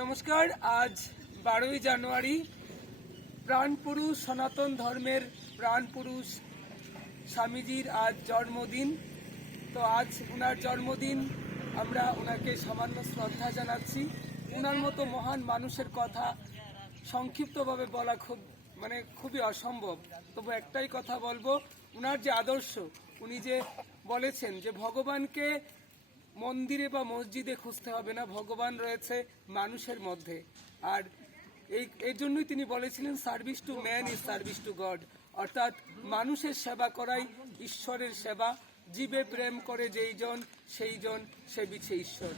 নমস্কার। আজ 12ই জানুয়ারি প্রাণ পুরুষ, সনাতন ধর্মের প্রাণ পুরুষ স্বামীজির আজ জন্মদিন। তো আজ ওনার জন্মদিন, আমরা ওনাকে সামান্য শ্রদ্ধা জানাচ্ছি। ওনার মতো মহান মানুষের কথা সংক্ষিপ্তভাবে বলা খুবই অসম্ভব। তবু একটাই কথা বলবো, ওনার যে আদর্শ, উনি যে বলেছেন যে ভগবানকে মন্দিরে বা মসজিদে খুঁজতে হবে না, ভগবান রয়েছে মানুষের মধ্যে। আর এই জন্যই তিনি বলেছিলেন service to man is service to god, অর্থাৎ মানুষের সেবা করাই ঈশ্বরের সেবা। জীবে প্রেম করে যেইজন সেইজন সেবিছে ঈশ্বর।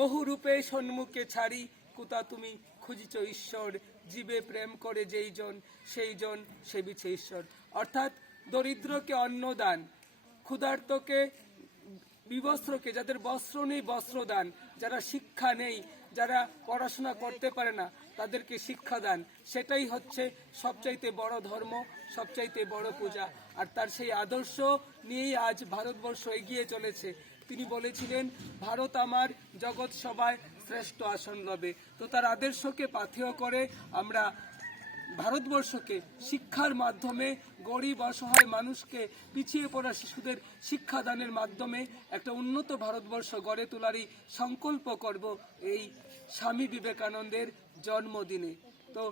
বহু রূপে সন্মুখে ছাড়ি কুতা তুমি খুঁজিছ ঈশ্বর। জীবে প্রেম করে যেইজন সেইজন সেবিছে ঈশ্বর। অর্থাৎ দরিদ্রকে অন্নদান, ক্ষুধার্তকে বিবস্ত্রকে, যাদের বস্ত্র নেই বস্ত্রদান, যারা শিক্ষা নেই, যারা পড়াশোনা করতে পারে না তাদেরকে শিক্ষাদান, সেটাই হচ্ছে সবচাইতে বড় ধর্ম, সবচাইতে বড় পূজা। আর তার সেই আদর্শ নিয়েই আজ ভারতবর্ষ এগিয়ে চলেছে। তিনি বলেছিলেন ভারত আমার জগৎ সভায় শ্রেষ্ঠ আসন লবে। তো তার আদর্শকে পাথেয় করে আমরা ভারতবর্ষকে শিক্ষার মাধ্যমে, গরিব অসহায় মানুষকে, পিছিয়ে পড়া শিশুদের শিক্ষাদানের মাধ্যমে একটা উন্নত ভারতবর্ষ গড়ে তোলারই সংকল্প করব এই স্বামী বিবেকানন্দের জন্মদিনে। তো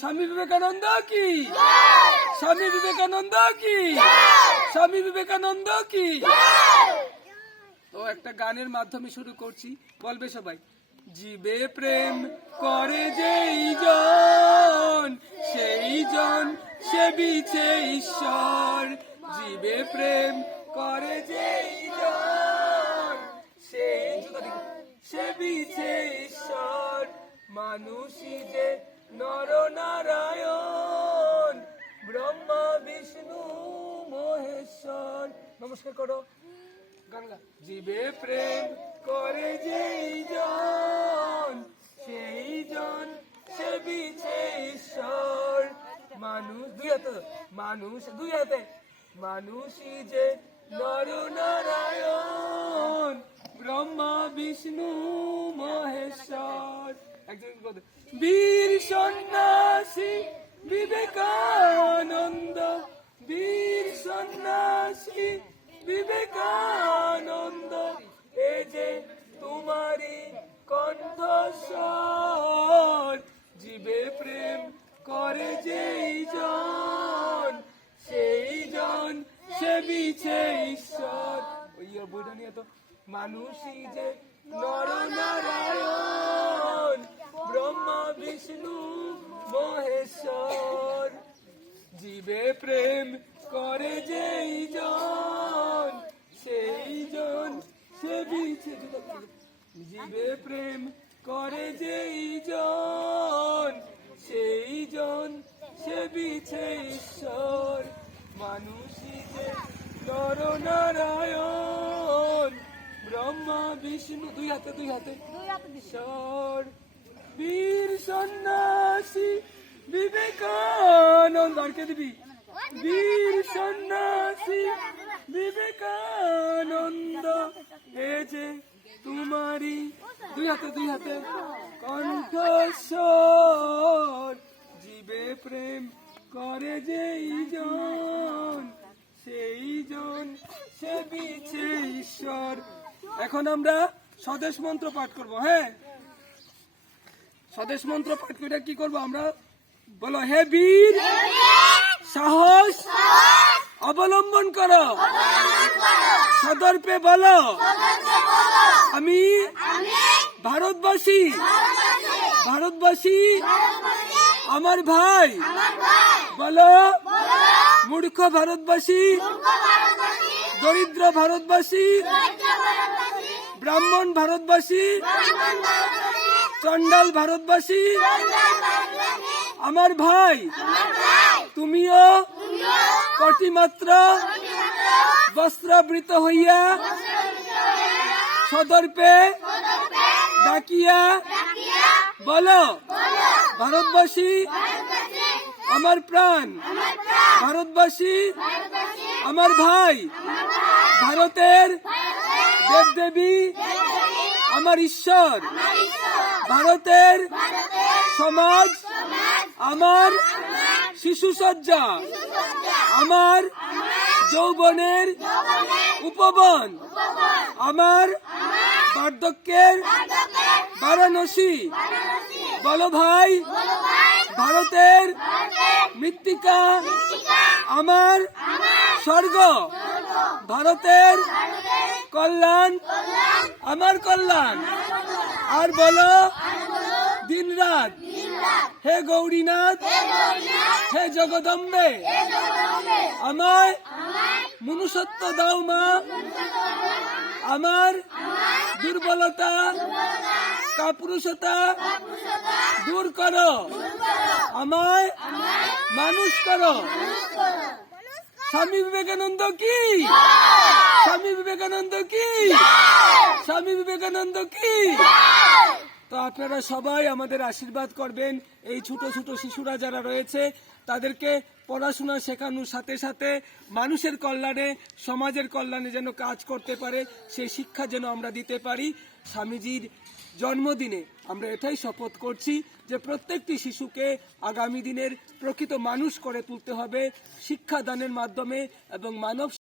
স্বামী বিবেকানন্দ কি, স্বামী বিবেকানন্দ কি, স্বামী বিবেকানন্দ কি। তো একটা গানের মাধ্যমে শুরু করছি, বলবে সবাই। জীবে প্রেম করে যেই জন সেইজন সেবিছে ঈশ্বর। জীবে প্রেম করে যেই জন সেইজন সেবিছে ঈশ্বর। মানুষই যে নর নারায়ণ, ব্রহ্মা বিষ্ণু মহেশ্বর। নমস্কার করো, গান গা। জীবে প্রেম করে যেই জন সেইজন সেবিছে ঈশ্বর। মানুষ দুই হাতে, মানুষ দুই হাতে। মানুষই যে নর নারায়ণ, ব্রহ্মা বিষ্ণু মহেশ্বর। একজন বীর সন্ন্যাসী বিবেকানন্দ, বীর সন্ন্যাসী বিবেকানন্দ। এ যে তোমারি কণ্ঠস্বর। জীবে প্রেম করে যেই জন সেইজন সেবিছে ঈশ্বর। ওই বইটা নিয়ে তো। মানুষই যে নর নারায়ণ, ব্রহ্মা বিষ্ণু মহেশ্বর। জীবে প্রেম করে যেই জন সেইজন সেবিছে। জীবে প্রেম করে যেই জন সেইজন সেবিছে ঈশ্বর। মানুষই যে নর নারায়ণ, ব্রহ্মা বিষ্ণু দুই হাতে, দুই হাতে ঈশ্বর। বীর সন্ন্যাসী বিবেকানন্দ, আর কে দিবি? বীর সন্ন্যাসী বিবেকানন্দ। এ যে তোমারি দুই হাতে, দুই হাতে কণ্ঠস্বর। জীবে প্রেম করে যেই জন সেইজন সেবিছে ঈশ্বর। এখন আমরা স্বদেশ মন্ত্র পাঠ করব। হ্যাঁ, স্বদেশ মন্ত্র পাঠ করে কি করব আমরা? বলো, হে বীর সাহস অবলম্বন করো, সদর্পে বলো আমি ভারতবাসী, ভারতবাসী আমার ভাই। বলো মূর্খ ভারতবাসী, দরিদ্র ভারতবাসী, ব্রাহ্মণ ভারতবাসী, চণ্ডাল ভারতবাসী আমার ভাই। তুমিও কটিমাত্র বস্ত্রাবৃত হইয়া সদর্পে ডাকিয়া বলো ভারতবাসী আমার প্রাণ, ভারতবাসী আমার ভাই। ভারতের দেবদেবী আমার ঈশ্বর, ভারতের সমাজ আমার শিশুসজ্জা, আমার যৌবনের উপবন, আমার বার্ধক্যের বারাণসী। বলো ভাই, ভারতের মৃত্তিকা আমার স্বর্গ, ভারতের কল্যাণ আমার কল্যাণ। আর বলো দিন রাত, হে গৌরীনাথ, হে জগদম্বে, আমায় মনুষ্যত্ব দাও মা, আমার দুর্বলতা কাপুরুষতা দূর করো, আমায় মানুষ করো। স্বামী বিবেকানন্দ কি, স্বামী বিবেকানন্দ কি, স্বামী বিবেকানন্দ কি। তো আপনারা সবাই আমাদের আশীর্বাদ করবেন। এই ছোট ছোট শিশুরা যারা রয়েছে তাদেরকে পড়াশোনা শেখানোর সাথে সাথে মানুষের কল্যাণে, সমাজের কল্যাণে যেন কাজ করতে পারে, সেই শিক্ষা যেন আমরা দিতে পারি। স্বামীজির জন্মদিনে আমরা এটাই শপথ করছি যে প্রত্যেকটি শিশুকে আগামী দিনের প্রকৃত মানুষ করে তুলতে হবে শিক্ষাদানের মাধ্যমে এবং মানব